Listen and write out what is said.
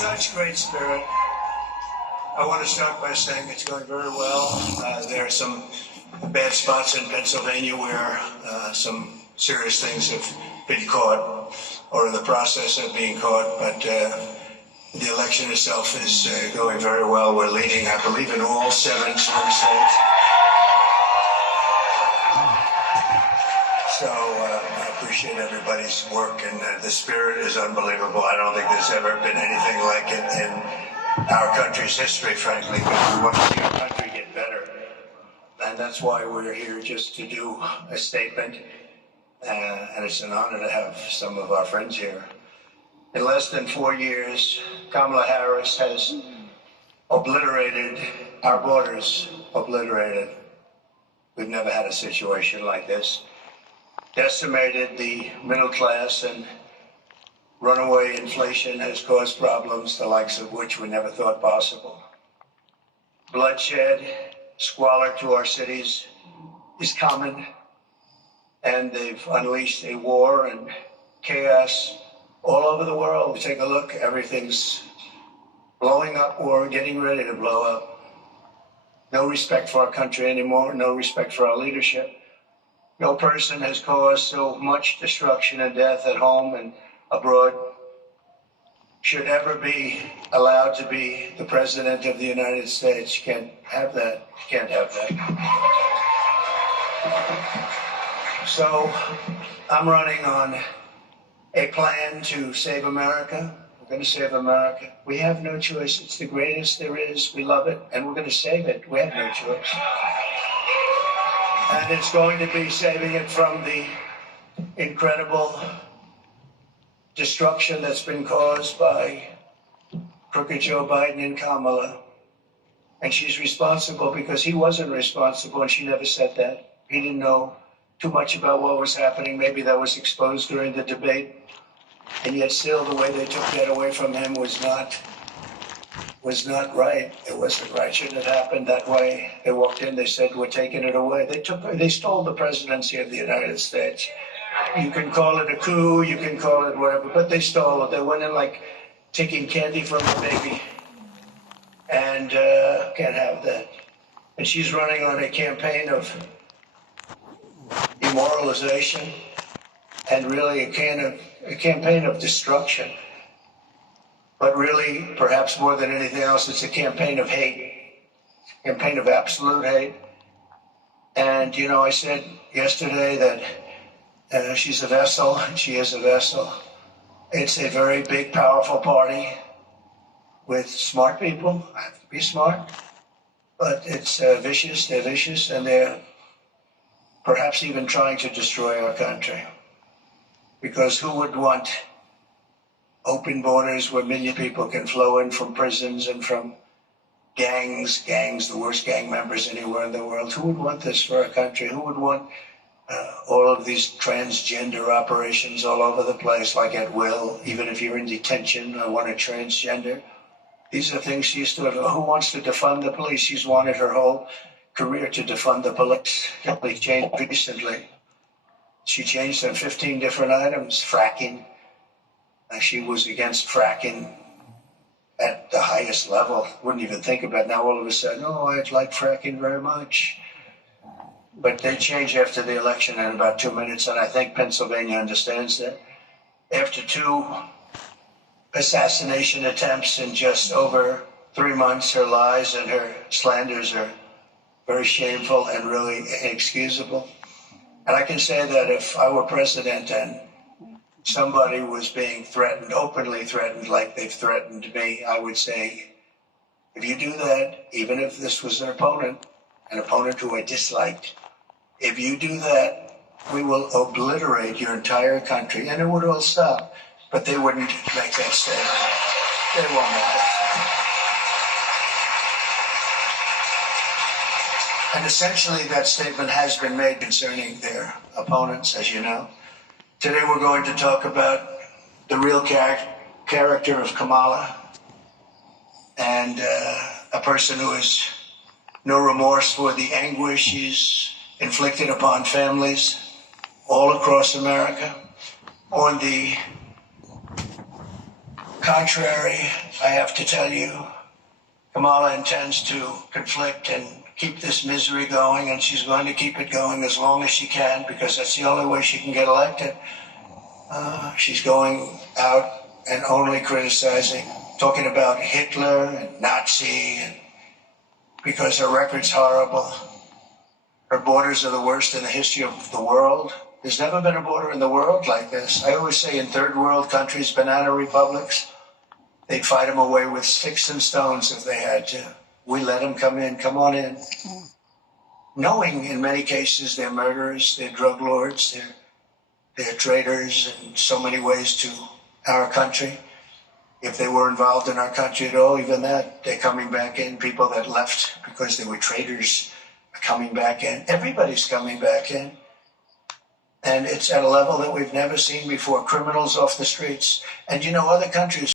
such great spirit. I want to start by saying it's going very well. There are some bad spots in Pennsylvania where some serious things have been caught or in the process of being caught, but the election itself is going very well. We're leading, I believe, in all seven swing states. So I appreciate everybody's work, and the spirit is unbelievable. I don't think there's ever been anything like it in our country's history, frankly, because we want to see our country get better. And that's why we're here, just to do a statement. And it's an honor to have some of our friends here. In less than 4 years, Kamala Harris has obliterated our borders, obliterated. We've never had a situation like this. Decimated the middle class, and runaway inflation has caused problems the likes of which we never thought possible. Bloodshed, squalor to our cities is common, and they've unleashed a war and chaos all over the world. Take a look, everything's blowing up or getting ready to blow up. No respect for our country anymore, no respect for our leadership. No person has caused so much destruction and death at home and abroad should ever be allowed to be the President of the United States. You can't have that. You can't have that. So I'm running on a plan to save America. We're going to save America. We have no choice. It's the greatest there is. We love it, and we're going to save it. We have no choice. And it's going to be saving it from the incredible destruction that's been caused by crooked Joe Biden and Kamala. And she's responsible because he wasn't responsible, and she never said that. He didn't know too much about what was happening. Maybe that was exposed during the debate. And yet still the way they took that away from him was not right. It wasn't right. Shouldn't have happened that way. They walked in, they said, we're taking it away. They stole the presidency of the United States. You can call it a coup, you can call it whatever, but they stole it. They went in like taking candy from a baby. And can't have that. And she's running on a campaign of demoralization and really a campaign of destruction. But really, perhaps more than anything else, it's a campaign of hate, a campaign of absolute hate. And, you know, I said yesterday that she's a vessel, and she is a vessel. It's a very big, powerful party with smart people. I have to be smart. But it's vicious, they're vicious, and they're perhaps even trying to destroy our country. Because who would want open borders where a million people can flow in from prisons and from gangs, the worst gang members anywhere in the world? Who would want this for our country? Who would want all of these transgender operations all over the place, like at will, even if you're in detention, I want a transgender? These are things she used to have. Who wants to defund the police? She's wanted her whole career to defund the police. She changed recently. She changed on 15 different items. Fracking. She was against fracking at the highest level. Wouldn't even think about it. Now all of a sudden, oh, I'd like fracking very much. But they changed after the election in about 2 minutes, and I think Pennsylvania understands that. After 2 assassination attempts in just over 3 months, her lies and her slanders are very shameful and really inexcusable. And I can say that if I were president and somebody was being threatened, openly threatened, like they've threatened me, I would say, if you do that, even if this was an opponent who I disliked, if you do that, we will obliterate your entire country, and it would all stop. But they wouldn't make that statement. They won't make that statement. And essentially that statement has been made concerning their opponents, as you know. Today we're going to talk about the real character of Kamala, and a person who has no remorse for the anguish she's inflicted upon families all across America, on the contrary, I have to tell you, Kamala intends to conflict and keep this misery going, and she's going to keep it going as long as she can, because that's the only way she can get elected. She's going out and only criticizing, talking about Hitler and Nazi, and because her record's horrible. Her borders are the worst in the history of the world. There's never been a border in the world like this. I always say in third world countries, banana republics, they'd fight them away with sticks and stones if they had to. We let them come in, come on in. Knowing in many cases they're murderers, they're drug lords, they're traitors in so many ways to our country. If they were involved in our country at all, even that, they're coming back in. People that left because they were traitors are coming back in. Everybody's coming back in. And it's at a level that we've never seen before. Criminals off the streets. And you know, other countries